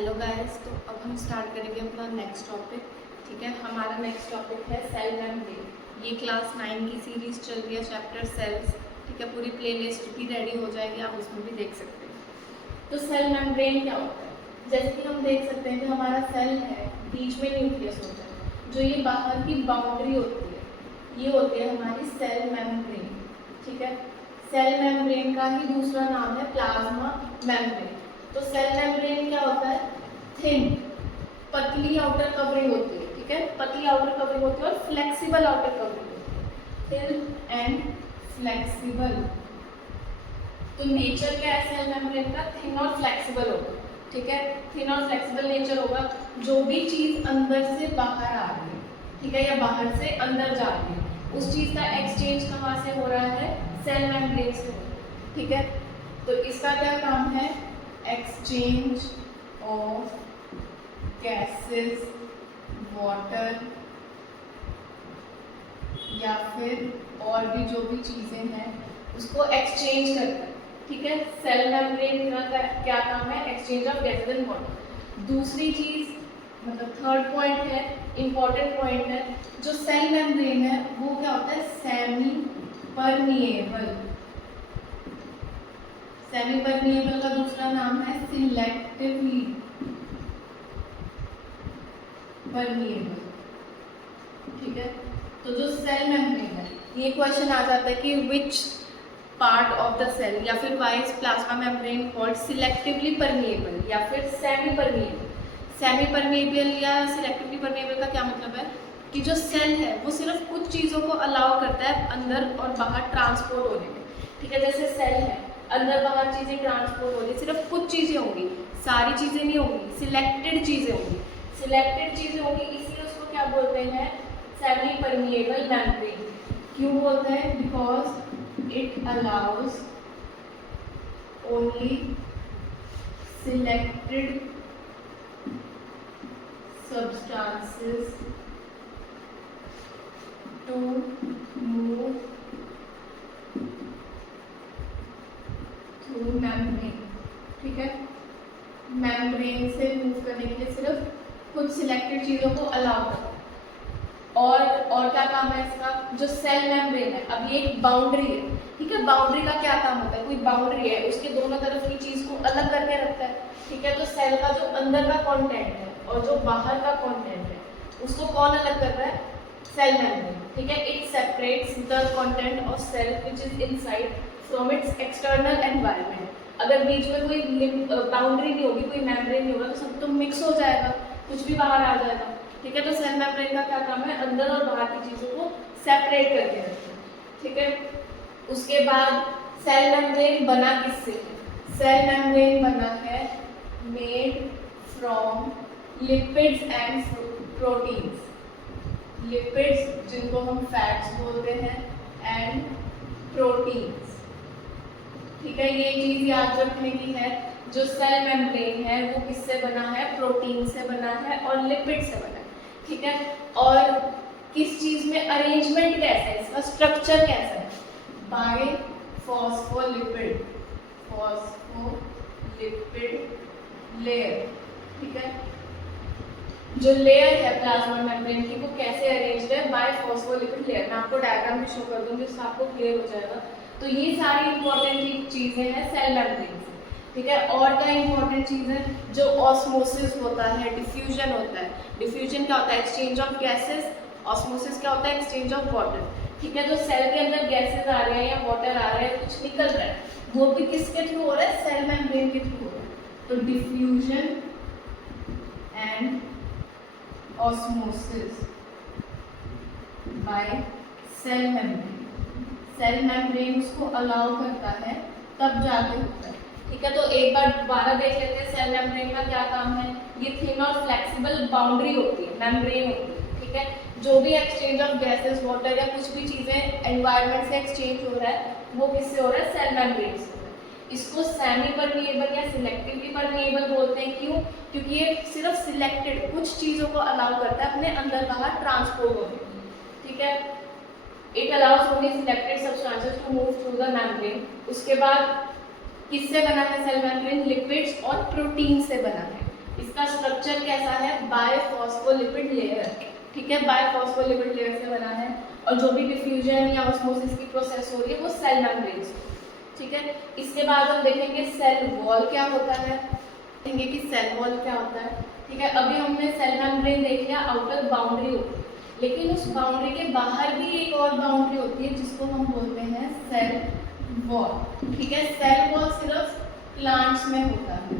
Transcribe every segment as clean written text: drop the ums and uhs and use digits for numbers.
Hello guys, तो अब हम स्टार्ट करेंगे अपना नेक्स्ट टॉपिक। ठीक है, हमारा नेक्स्ट टॉपिक है सेल मेम्ब्रेन। ये क्लास 9 की सीरीज चल रही है, चैप्टर सेल्स। ठीक है, पूरी प्लेलिस्ट भी रेडी हो जाएगी, आप उसमें भी देख सकते हैं। तो सेल मेम्ब्रेन क्या होता है? जैसे कि हम देख सकते हैं कि हमारा सेल है, बीच में न्यूक्लियस होता है, जो ये बाहर की बाउंड्री होती है, ये होती है हमारी सेल मेम्ब्रेन। ठीक है, सेल मेम्ब्रेन का ही दूसरा नाम है प्लाज्मा मेम्ब्रेन। तो सेल मेम्ब्रेन क्या होता है? थिन, पतली आउटर कवरिंग होती है। ठीक है, पतली आउटर कवरिंग होती है और फ्लेक्सिबल आउटर कवरिंग होती है, थिन एंड फ्लेक्सिबल। तो नेचर क्या है सेल मेम्ब्रेन का? थिन और फ्लेक्सिबल होगा। ठीक है, थिन और फ्लेक्सिबल नेचर होगा। जो भी चीज अंदर से बाहर आ रही है, ठीक है, या बाहर से अंदर जा रही है, उस चीज का एक्सचेंज कहाँ से हो रहा है? सेल मेम्ब्रेन से हो रहा है। ठीक है, तो इसका क्या काम है? एक्सचेंज ऑफ गैसेस, वाटर या फिर और भी जो भी चीजें हैं उसको एक्सचेंज करता है। ठीक है, सेल मेम्ब्रेन का क्या काम है? Exchange of gases and water. दूसरी चीज, मतलब थर्ड पॉइंट है, इंपॉर्टेंट पॉइंट है, जो सेल मेम्ब्रेन है वो क्या होता है? Semi permeable. सेमी परमिएबल का दूसरा नाम है सिलेक्टिवली परमिएबल। ठीक है, तो जो सेल मेम्ब्रेन है, ये क्वेश्चन आ जाता है कि which part of the cell, या फिर why is plasma membrane called selectively permeable या फिर सेमी परमिएबल। सेमी परमिएबल या सिलेक्टिवली परमिएबल का क्या मतलब है? कि जो सेल है वो सिर्फ कुछ चीज़ों को अलाउ करता है अंदर और बाहर ट्रांसपोर्ट होने में। ठीक है, जैसे सेल है, अंदर बाहर चीज़ें ट्रांसपोर्ट हो रही, सिर्फ कुछ चीज़ें होंगी, सारी चीज़ें नहीं होंगी, सिलेक्टेड चीज़ें होंगी। सिलेक्टेड चीज़ें होंगी, इसलिए उसको क्या बोलते हैं? Semi permeable membrane. क्यों बोलते हैं? Because it allows only selected substances to move through membrane। ठीक है, मेम्ब्रेन से मूव करने के लिए सिर्फ कुछ सिलेक्टेड चीज़ों को अलाउ करता है। और क्या काम है इसका? जो सेल मेम्ब्रेन है, अब ये एक बाउंड्री है। ठीक है, बाउंड्री का क्या काम होता है? कोई बाउंड्री है, उसके दोनों तरफ की चीज़ को अलग करके रखता है। ठीक है, तो सेल का जो अंदर का कंटेंट है और जो बाहर का कंटेंट है, उसको कौन अलग कर रहा है? Cell membrane. ठीक है, it separates the content of cell which is inside from its external environment. अगर बीच में कोई बाउंड्री नहीं होगी, कोई मेम्ब्रेन नहीं होगा, तो सब तो मिक्स हो जाएगा, कुछ भी बाहर आ जाएगा। ठीक है, तो सेल मेम्ब्रेन का क्या काम है? अंदर और बाहर की चीज़ों को सेपरेट करके रखना। ठीक है, उसके बाद सेल मेम्ब्रेन बना किससे है? सेल मेम्ब्रेन बना है made from lipids and proteins. Lipids जिनको हम फैट्स बोलते हैं, एंड प्रोटीन्स। ठीक है, ये चीज याद रखने की है, जो सेल मेम्ब्रेन है वो किससे बना है? प्रोटीन से बना है और लिपिड से बना है। ठीक है, और किस चीज में अरेंजमेंट कैसा है, इसका स्ट्रक्चर कैसा है? By phospholipid, phospholipid layer. ठीक है, जो लेयर है प्लाज्मा मेम्ब्रेन की, वो कैसे अरेंज्ड है? By phospholipid layer. मैं आपको डायग्राम भी शो कर दूंगी, उससे आपको क्लियर हो जाएगा। तो ये सारी इंपॉर्टेंट चीजें हैं सेल मेम्ब्रेन से। ठीक है, और क्या इंपॉर्टेंट चीज है? जो ऑस्मोसिस होता है, डिफ्यूजन होता है। डिफ्यूजन क्या होता है? Exchange of gases. ऑस्मोसिस क्या होता है? Exchange of water. ठीक है, जो सेल के अंदर गैसेस आ रहे हैं या वाटर आ रहे हैं, कुछ निकल रहा है, वो भी किसके थ्रू हो रहा है? सेल मेम्ब्रेन के थ्रू हो रहा है। तो diffusion and osmosis by cell membrane। Cell membrane उसको अलाउ करता है, तब जाके होता है। ठीक है, तो एक बार दोबारा देख लेते हैं सेल मेम्ब्रेन का क्या काम है। ये थिन और फ्लेक्सिबल बाउंड्री होती है, मेम्ब्रेन होती है। ठीक है, जो भी एक्सचेंज ऑफ गैसेस, वाटर या कुछ भी चीजें एनवायरनमेंट से एक्सचेंज हो रहा है, वो किससे हो रहा है? सेल मेम्ब्रेन से। इसको सेमी परमिएबल या सिलेक्टिवली परमिएबल बोलते हैं। क्यों? क्योंकि ये सिर्फ सिलेक्टेड कुछ चीज़ों को अलाउ करता है अपने अंदर बाहर ट्रांसपोर्ट होने। ठीक है, it allows only selected substances to move through the membrane. उसके बाद किससे बना है सेल मेम्ब्रेन? लिपिड्स और प्रोटीन से बना है। इसका स्ट्रक्चर कैसा है, बायफॉस्फोलिपिड लेयर, ठीक है, बायफॉस्फोलिपिड लेयर से बना है। और जो भी डिफ्यूजन या ऑस्मोसिस की प्रोसेस हो रही है वो सेल मेम्ब्रेन से, ठीक है। इसके बाद हम देखेंगे सेल वॉल क्या होता है, देखेंगे कि सेल वॉल क्या होता है, ठीक है। अभी हमने सेल मेम्ब्रेन देख लिया, आउटर बाउंड्री होती है, लेकिन उस बाउंड्री के बाहर भी एक और बाउंड्री होती है जिसको हम बोलते हैं सेल वॉल, ठीक है। सेल वॉल सिर्फ प्लांट्स में होता है,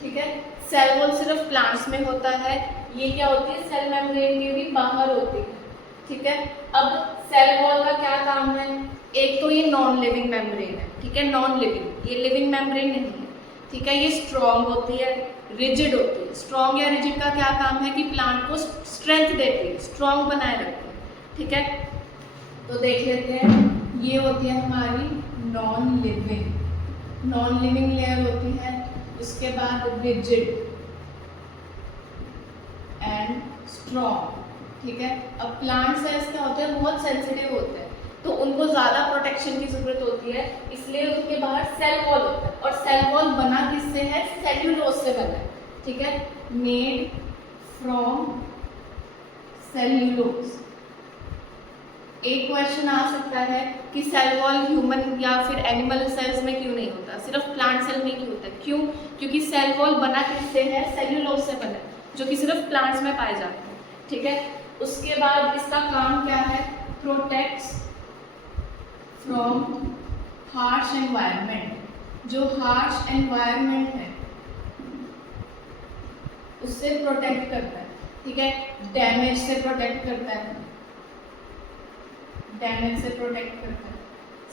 ठीक है, सेल वॉल सिर्फ प्लांट्स में होता है। ये क्या होती है, सेल मेम्ब्रेन के भी बाहर होती है, ठीक है। अब सेल वॉल का क्या काम है, एक तो ये नॉन लिविंग मेम्ब्रेन है, ठीक है, नॉन लिविंग, ये लिविंग मेम्ब्रेन नहीं है, ठीक है। ये स्ट्रॉन्ग होती है, रिजिड होती है। स्ट्रॉन्ग या रिजिड का क्या काम है कि प्लांट को स्ट्रेंथ देती है, स्ट्रॉन्ग बनाए रखती है, ठीक है। तो देख लेते हैं, ये होती है हमारी नॉन लिविंग लेयर होती है। उसके बाद रिजिड एंड स्ट्रॉन्ग, ठीक है। अब प्लांट सेल्स क्या होते हैं, बहुत सेंसिटिव होते हैं, तो उनको ज़्यादा प्रोटेक्शन की ज़रूरत होती है, इसलिए उनके बाहर सेल वॉल होता है। और सेल वॉल बना किससे है, सेल्यूलोज से बना है, ठीक है, मेड फ्रॉम सेल्यूलोज। एक क्वेश्चन आ सकता है कि सेल वॉल ह्यूमन या फिर एनिमल सेल्स में क्यों नहीं होता, सिर्फ प्लांट सेल में क्यों होता है, क्यों, क्योंकि सेल वॉल बना किससे है, सेल्यूलोज से बना है, जो कि सिर्फ प्लांट्स में पाए जाते हैं, ठीक है। उसके बाद इसका काम क्या है, प्रोटेक्ट्स फ्रॉम हार्श एनवायरनमेंट, जो हार्श एनवायरनमेंट है उससे प्रोटेक्ट करता है, ठीक है। डैमेज से प्रोटेक्ट करता है, डैमेज से प्रोटेक्ट करता है,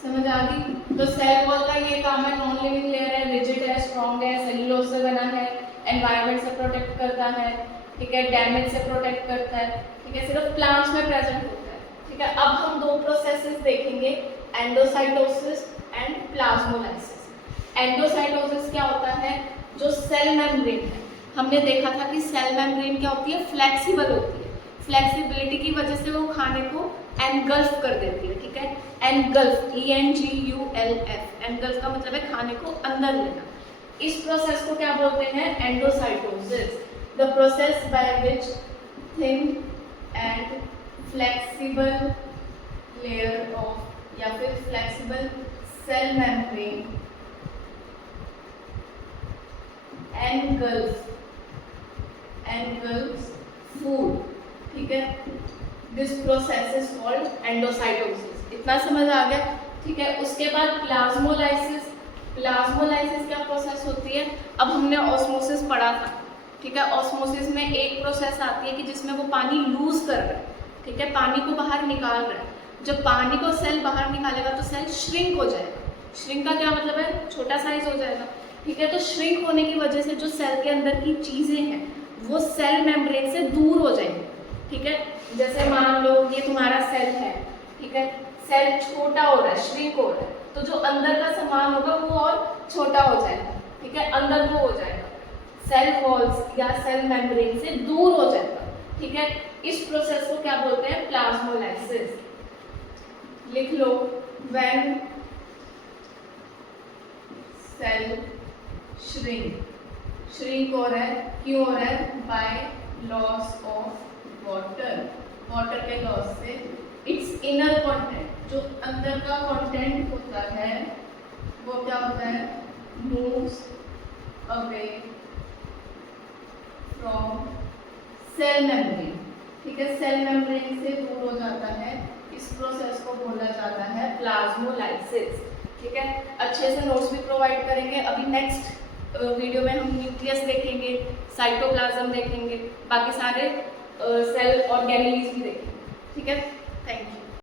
समझ आ गई। तो सेल वॉल का ये काम है, नॉन लिविंग लेयर है, रिजिड है, स्ट्रॉन्ग है, सेल्यूलोज से बना है, एनवायरनमेंट से प्रोटेक्ट करता है, ठीक है, डैमेज से प्रोटेक्ट करता है, ठीक है, सिर्फ प्लांट्स में प्रेजेंट होता है, ठीक है। अब हम दो प्रोसेसेस देखेंगे, एंडोसाइटोसिस एंड प्लाज्मोलाइसिस। एंडोसाइटोसिस क्या होता है, जो सेल मेम्ब्रेन है, हमने देखा था कि सेल मेम्ब्रेन क्या होती है, फ्लेक्सिबल होती है, फ्लेक्सिबिलिटी की वजह से वो खाने को एनगल्फ कर देती है, ठीक है, एनगल्फ, ENGULF, एनगल्फ का मतलब है खाने को अंदर लेना। इस प्रोसेस को क्या बोलते हैं, endocytosis. The process by which thin and flexible layer of या फिर flexible cell membrane engulfs food, ठीक है, this process is called endocytosis. इतना समझ आ गया, ठीक है। उसके बाद प्लाज्मोलाइसिस। प्लाज्मोलाइसिस क्या प्रोसेस होती है, अब हमने ऑस्मोसिस पढ़ा था, ठीक है। ऑस्मोसिस में एक प्रोसेस आती है कि जिसमें वो पानी लूज कर रहा है, ठीक है, पानी को बाहर निकाल रहा है। जब पानी को सेल बाहर निकालेगा तो सेल श्रिंक हो जाएगा। श्रिंक का क्या मतलब है, छोटा साइज हो जाएगा, ठीक है। तो श्रिंक होने की वजह से जो सेल के अंदर की चीज़ें हैं वो सेल मेम्ब्रेन से दूर हो जाएंगी, ठीक है। जैसे मान लो ये तुम्हारा सेल है, ठीक है, सेल छोटा हो रहा है, श्रिंक हो रहा है, तो जो अंदर का सामान होगा वो और छोटा हो जाएगा, ठीक है, अंदर वो हो जाएगा, सेल वॉल्स या सेल मेम्ब्रेन से दूर हो जाएगा, ठीक है। इस प्रोसेस को क्या बोलते हैं, प्लाज्मोलाइसिस। लिख लो, व्हेन सेल श्रिंक हो रहा है, क्यों हो रहा है, बाय लॉस ऑफ वाटर के लॉस से इट्स इनर कंटेंट, जो अंदर का कंटेंट होता है वो क्या होता है, moves away from cell membrane, ठीक है, सेल मेम्ब्रेन से दूर हो जाता है। इस प्रोसेस को बोला जाता है प्लाज्मोलाइसिस, ठीक है। अच्छे से नोट्स भी प्रोवाइड करेंगे। अभी नेक्स्ट वीडियो में हम न्यूक्लियस देखेंगे, साइटोप्लाज्म देखेंगे, बाकी सारे सेल ऑर्गेनेल्स भी देखेंगे, ठीक है। Thank you.